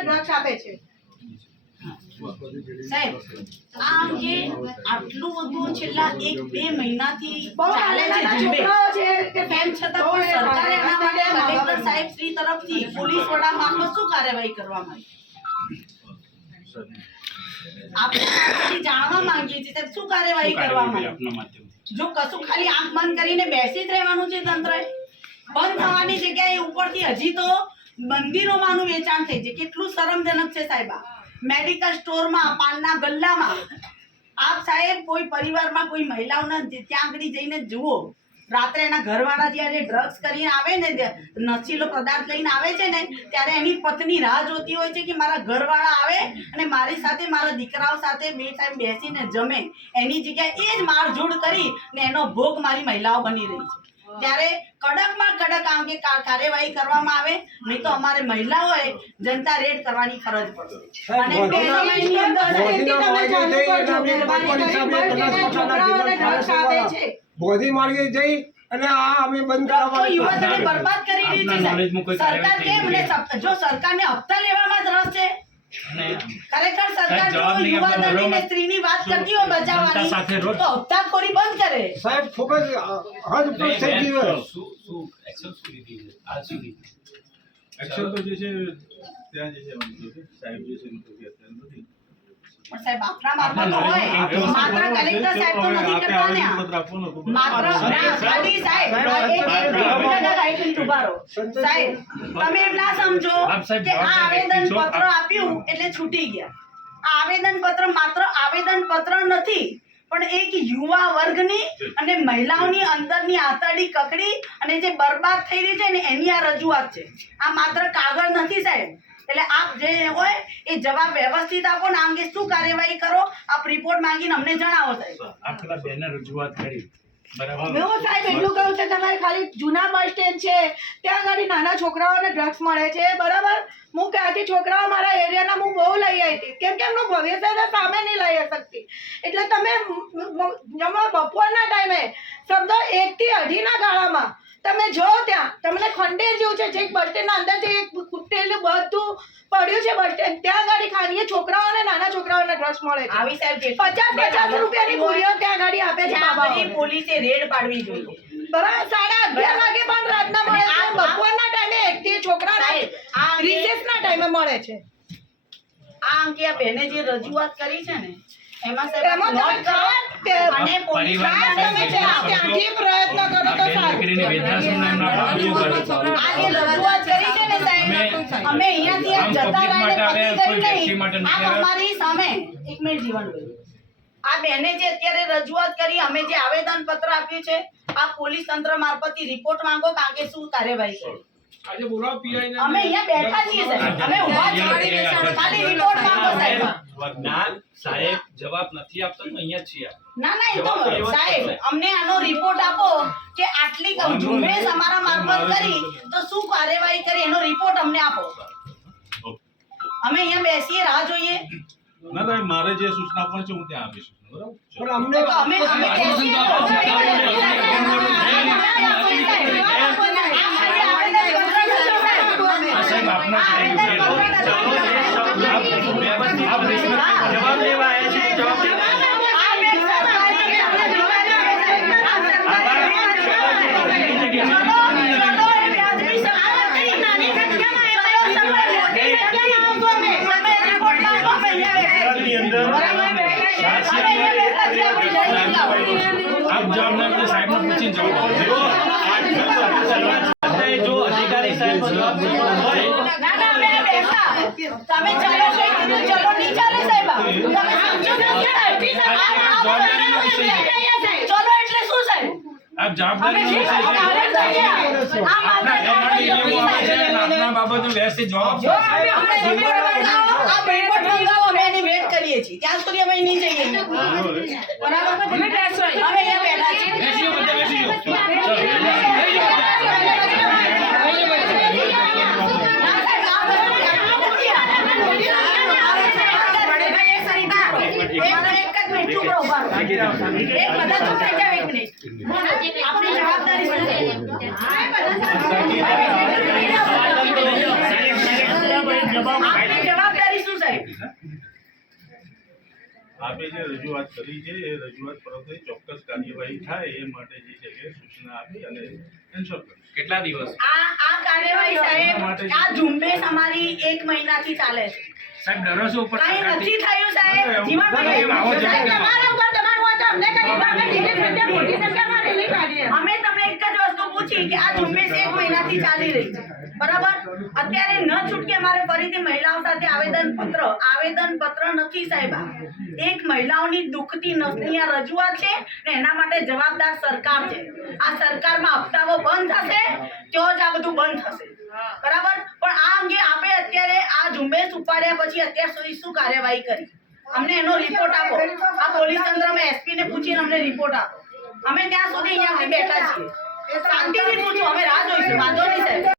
છોકરાઓને ડ્રગ્સ આપે છે। સાહેબ આ અંગે આટલું બધું છેલ્લા 1-2 મહિનાથી બહુ ચાલે છે છોકરાઓ છે કે તેમ છતાં પણ સરકારે આના માટે કલેક્ટર સાહેબ શ્રી તરફથી પોલીસ વડા મારફત શું કાર્યવાહી કરવામાં આવી આપણે જાણવા માંગીએ છીએ સાહેબ શું કાર્યવાહી કરવામાં આવી જો કશું ખાલી આંખ બંધ કરીને બેસી જ રહેવાનું છે તંત્રએ બંધ થવાની જગ્યાએ ઉપરથી હજી તો મંદિરોમાંનું વેચાણ થઈ છે કેટલું શરમજનક છે સાહેબ મેડિકલ સ્ટોરમાં પાનના ગલ્લામાં આપ સાહેબ કોઈ પરિવારમાં કોઈ મહિલાઓને ત્યાં આગળ જઈને જુઓ રાત્રે એના ઘરવાળા જ્યારે ડ્રગ્સ કરીને આવે ને નશીલો પદાર્થ લઈને આવે છે ને ત્યારે એની પત્ની રાહ જોતી હોય છે કે મારા ઘરવાળા આવે અને મારી સાથે મારા દીકરાઓ સાથે 2 ટાઈમ બેસીને જમે એની જગ્યાએ એ જ મારઝૂડ કરી ને એનો ભોગ મારી મહિલાઓ બની રહી છે ત્યારે કડકમાં કડક આ અંગે કાર્યવાહી કરવામાં આવે નહીં તો અમારે મહિલાઓએ જનતા રેડ કરવાની ફરજ પડશે અને બે સમયની અંદર છોકરાઓને ડ્રગ્સ આપે છે બોધી માર્ગે જઈ અને આ અમે બંધ કરવા યુવાનોને બરબાદ કરી રહી છે સરકાર કેમ ને જો સરકારને હપ્તા લેવામાં જ રસ છે ખરેખર સરકાર જો યુવાન અને સ્ત્રીની વાત કરતી હોય બચાવવાની તો હપ્તાખોરી બંધ કરે સાહેબ ફોકસ હદ પર થઈ ગયું એક્શન તો જે છે ત્યાં જે છે સાહેબ જે છે અત્યારે નથી પણ સાહેબ આપણા મારફત હોય માત્ર કલેક્ટર સાહેબ તો નથી કરતા ને માત્ર ખાલી સાહેબ સાહેબ તમે એમ ના સમજો કે આ આવેદન પત્ર આપ્યું એટલે છૂટી ગયા આ આવેદન પત્ર માત્ર આવેદન પત્ર નથી પણ એક યુવા વર્ગની અને મહિલાઓની અંદરની આંતરડી કકડી અને જે બરબાદ થઈ રહી છે ને એની આ રજૂઆત છે આ માત્ર કાગળ નથી સાહેબ એટલે આપ જે હોય એ જવાબ વ્યવસ્થિત આપો ને આ અંગે શું કાર્યવાહી કરો આપ રિપોર્ટ માંગીને અમને જણાવો સાહેબ આપણા બેને રજૂઆત કરી હું સાહેબ એટલું કહું છે તમારે ખાલી જૂના બસ સ્ટેન્ડ છે ત્યાં આગળ નાના છોકરાઓને ડ્રગ્સ મળે છે બરાબર હું ત્યાંથી છોકરાઓ મારા એરિયાના હું બહુ લઈ આવી હતી કેમ કે એમનું ભવિષ્ય સામે નહીં લઈ શકતી એટલે તમે બપોરના ટાઈમે સમજો 1 થી 2:30 ના ગાળામાં તમે જો ત્યાં તમને ખંડેર જેવું છે જે બસ સ્ટેન્ડના અંદર જે કૂટેલું બધું પડ્યું છે બસ સ્ટેન્ડ ત્યાં ગાડી ખાલી છોકરાઓને નાના છોકરાઓને ડ્રગ્સ મળે છે આવી સાહેબ 50 રૂપિયાની પૂરીઓ ત્યાં ગાડી આપે છે પોલીસે રેડ પાડવી જોઈએ બરાબર 11:30 વાગે પણ રાતના મળે છે બપોરના ટાઈમે એકથી છોકરાને રિસેસના ટાઈમે મળે છે આ અંગે આ બેને જે રજૂઆત કરી છે ને એમાં સાહેબ નોટ કરો અને પોલીસ તમે ત્યાંથી પ્રયત્ન કરો તો સારું આ જે રજૂઆત કરી છે ને સાહેબ અમે અહીંયાથી આ જતા રહીને આ અમારી સામે 1 મિનિટ જીવનભાઈ આ બેને જે અત્યારે રજૂઆત કરી અમે જે આવેદન પત્ર આપ્યું છે આ પોલીસ તંત્ર મારફતથી રિપોર્ટ માંગો કારણ કે શું કાર્યવાહી કરી આજે બોલાવ પીઆઈ અમે અહીંયા બેઠા છીએ સાહેબ અમે ઊભા છીએ ખાલી રિપોર્ટ માંગો સાહેબ જ્ઞાન સાહેબ જવાબ નથી આપતો તો અહીંયા છીએ ના ના એ તો સાહેબ અમને આનો રિપોર્ટ આપો કે આટલી ઝુંબેશ અમારા મારફત કરી તો શું કાર્યવાહી કરી એનો રિપોર્ટ અમને આપો અમે અહીંયા બેસીએ રાહ જોઈએ ના ભાઈ મારે જે સૂચના આપવાની છે હું ત્યાં આપીશ બરાબર પણ અમને તો અમે બેસીએ સાહેબ આપના જવાબ લેવા આવ્યા છે જવાબ आप जवाब साहब ने पूछी जवाब जो अधिकारी साहब जवाब ના ના અમે બેઠા તમે ચાલો ચલો નહીં ચાલે સાહેબ તમે સમજો ચલો એટલે શું સાહેબ आप जवाबदारी अपना बाबत व्यवस्थित जवाब અમે એની વેટ કરીએ છીએ ત્યાં સુધી અમે નહીં જઈએ બરાબર અમે અહીંયા બેઠા છીએ આપણી જવાબદારી આપની જવાબદારી શું સાહેબ? આપે જે રજૂઆત કરી છે એ રજૂઆત પરથી ચોક્કસ કાર્યવાહી થાય એ માટે જે છે કે સૂચના આપી અને એન્શ્યોર કરી. કેટલા દિવસ આ કાર્યવાહી સાહેબ, આ ઝુંબેશ અમારી 1 મહિનાથી ચાલે છે. સાહેબ ડરો છો ઉપર કાંઈ નથી થયું સાહેબ. ના, જીવનભાઈ, આવો જ સાહેબ, તમારા ઉપર દબાણ હોય તો અમને કહી દો, અમે ધીરે ધીરે મોટી સંખ્યામાં રેલી કાઢીએ. અમે તમને એક જ વસ્તુ પૂછી કે આ ઝુંબેશ 1 મહિનાથી ચાલી રહી છે, બરાબર? અત્યારે ન છૂટકે અમારે ફરીથી મહિલાઓ સાથે આવેદનપત્ર નથી સાહેબ. એક મહિલાઓની દુખતી નસની આ રજૂઆત છે ને એના માટે જવાબદાર સરકાર છે. આ સરકારમાં હપ્તાઓ બંધ થશે તો જ આ બધું બંધ થશે, બરાબર? પણ આ અંગે આપણે અત્યારે આ ઝુંબેશ ઉપાડ્યા પછી અત્યાર સુધી શું કાર્યવાહી કરી? અમને એનો રિપોર્ટ આપો. આ પોલીસ તંત્રમાં એસપી ને પૂછીને અમને રિપોર્ટ આપો. અમે ત્યાં સુધી અહીંયા બેઠા છીએ. શાંતિથી પૂછો, અમે રાહ જોઈશું. વાંધો નહીં સાહેબ.